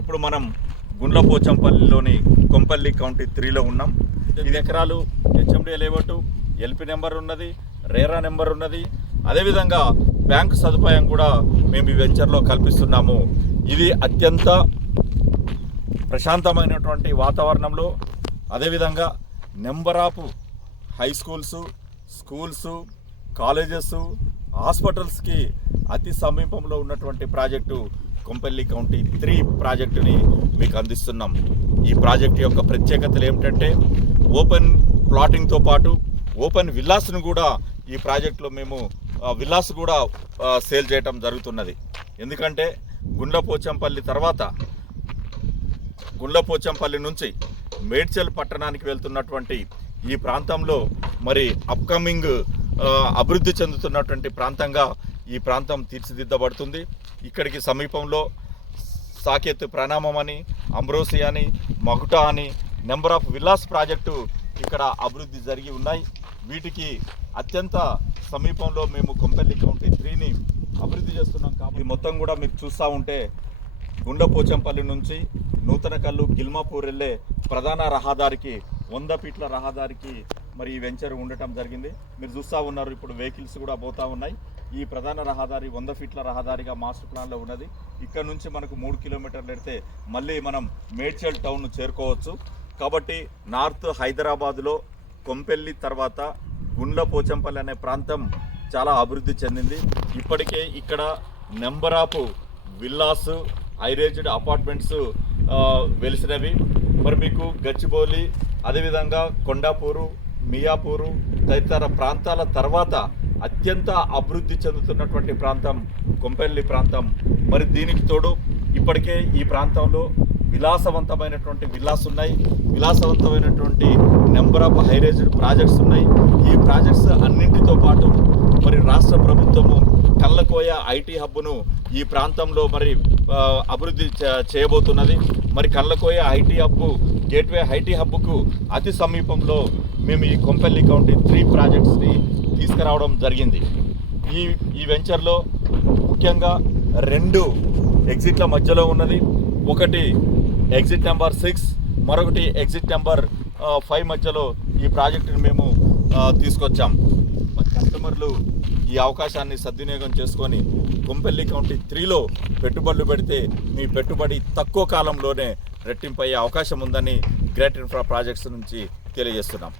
ఇప్పుడు మనం గుండ్లపోచంపల్లిలోని కొంపల్లి కౌంటీ 3లో ఉన్నాం. 8 ఎకరాలు హెచ్ఎండిఏ లేఅవుట్, ఎల్పి నెంబర్ ఉన్నది, రేరా నెంబర్ ఉన్నది. అదేవిధంగా బ్యాంకు సదుపాయం కూడా మేము ఈ వెంచర్లో కల్పిస్తున్నాము. ఇది అత్యంత ప్రశాంతమైనటువంటి వాతావరణంలో, అదేవిధంగా number of high schools, colleges, హాస్పిటల్స్కి అతి సమీపంలో ఉన్నటువంటి ప్రాజెక్టు కొంపల్లి కౌంటీ 3 ప్రాజెక్టుని మీకు అందిస్తున్నాం. ఈ ప్రాజెక్టు యొక్క ప్రత్యేకతలు ఏమిటంటే ఓపెన్ ప్లాటింగ్తో పాటు ఓపెన్ విల్లాస్ను కూడా ఈ ప్రాజెక్టులో మేము విల్లాస్ కూడా సేల్ చేయటం జరుగుతున్నది. ఎందుకంటే గుండ్లపోచంపల్లి తర్వాత గుండ్లపోచంపల్లి నుంచి మేడ్చల్ పట్టణానికి వెళ్తున్నటువంటి ఈ ప్రాంతంలో మరి అప్కమింగ్ అభివృద్ధి చెందుతున్నటువంటి ప్రాంతంగా ఈ ప్రాంతం తీర్చిదిద్దబడుతుంది. ఇక్కడికి సమీపంలో సాకేత్ ప్రణామం అని, అమ్రోసి అని, మగుటా అని నెంబర్ ఆఫ్ విల్లాస్ ప్రాజెక్టు ఇక్కడ అభివృద్ధి జరిగి ఉన్నాయి. వీటికి అత్యంత సమీపంలో మేము కొంపల్లి కౌంటీ 3ని అభివృద్ధి చేస్తున్నాం. కాబట్టి మొత్తం కూడా మీరు చూస్తూ ఉంటే గుండ్లపోచంపల్లి నుంచి నూతనకల్లు గిల్మాపూర్ వెళ్ళే ప్రధాన రహదారికి 100 ఫీట్ల రహదారికి మరి ఈ వెంచర్ ఉండటం జరిగింది. మీరు చూస్తూ ఉన్నారు, ఇప్పుడు వెహికల్స్ కూడా పోతూ ఉన్నాయి. ఈ ప్రధాన రహదారి 100 ఫీట్ల రహదారిగా మాస్టర్ ప్లాన్లో ఉన్నది. ఇక్కడ నుంచి మనకు 3 కిలోమీటర్లు వెళ్తే మళ్ళీ మనం మేడ్చల్ టౌన్ చేరుకోవచ్చు. కాబట్టి నార్త్ హైదరాబాదులో కొంపల్లి తర్వాత గుండ్లపోచంపల్లి అనే ప్రాంతం చాలా అభివృద్ధి చెందింది. ఇప్పటికే ఇక్కడ నెంబర్ ఆఫ్ విల్లాస్, హైరేజ్డ్ అపార్ట్మెంట్స్ వెలిసినవి. మరి మీకు గచ్చిబౌలి, అదేవిధంగా కొండాపూరు, మియాపూరు తదితర ప్రాంతాల తర్వాత అత్యంత అభివృద్ధి చెందుతున్నటువంటి ప్రాంతం కొంపల్లి ప్రాంతం. మరి దీనికి తోడు ఇప్పటికే ఈ ప్రాంతంలో విలాసవంతమైనటువంటి విల్లాస్ ఉన్నాయి, విలాసవంతమైనటువంటి నెంబర్ ఆఫ్ హైరేజ్డ్ ప్రాజెక్ట్స్ ఉన్నాయి. ఈ ప్రాజెక్ట్స్ అన్నింటితో పాటు మరి రాష్ట్ర ప్రభుత్వము కళ్ళకోయ ఐటీ హబ్ను ఈ ప్రాంతంలో మరి అభివృద్ధి చేయబోతున్నది. మరి కళ్ళకోయ ఐటీ హబ్, గేట్వే ఐటీ హబ్కు అతి సమీపంలో మేము ఈ కొంపల్లి కౌంటీ 3 ప్రాజెక్ట్స్ని తీసుకురావడం జరిగింది. ఈ వెంచర్లో ముఖ్యంగా 2 ఎగ్జిట్ల మధ్యలో ఉన్నది. ఒకటి ఎగ్జిట్ నెంబర్ 6, మరొకటి ఎగ్జిట్ నెంబర్ 5 మధ్యలో ఈ ప్రాజెక్టుని మేము తీసుకొచ్చాం. కస్టమర్లు ఈ అవకాశాన్ని సద్వినియోగం చేసుకొని కొంపల్లి కౌంటీ 3లో పెట్టుబడులు పెడితే మీ పెట్టుబడి తక్కువ కాలంలోనే రెట్టింపయ్యే అవకాశం ఉందని గ్రేట్ ఇన్ఫ్రా ప్రాజెక్ట్స్ నుంచి తెలియజేస్తున్నాం.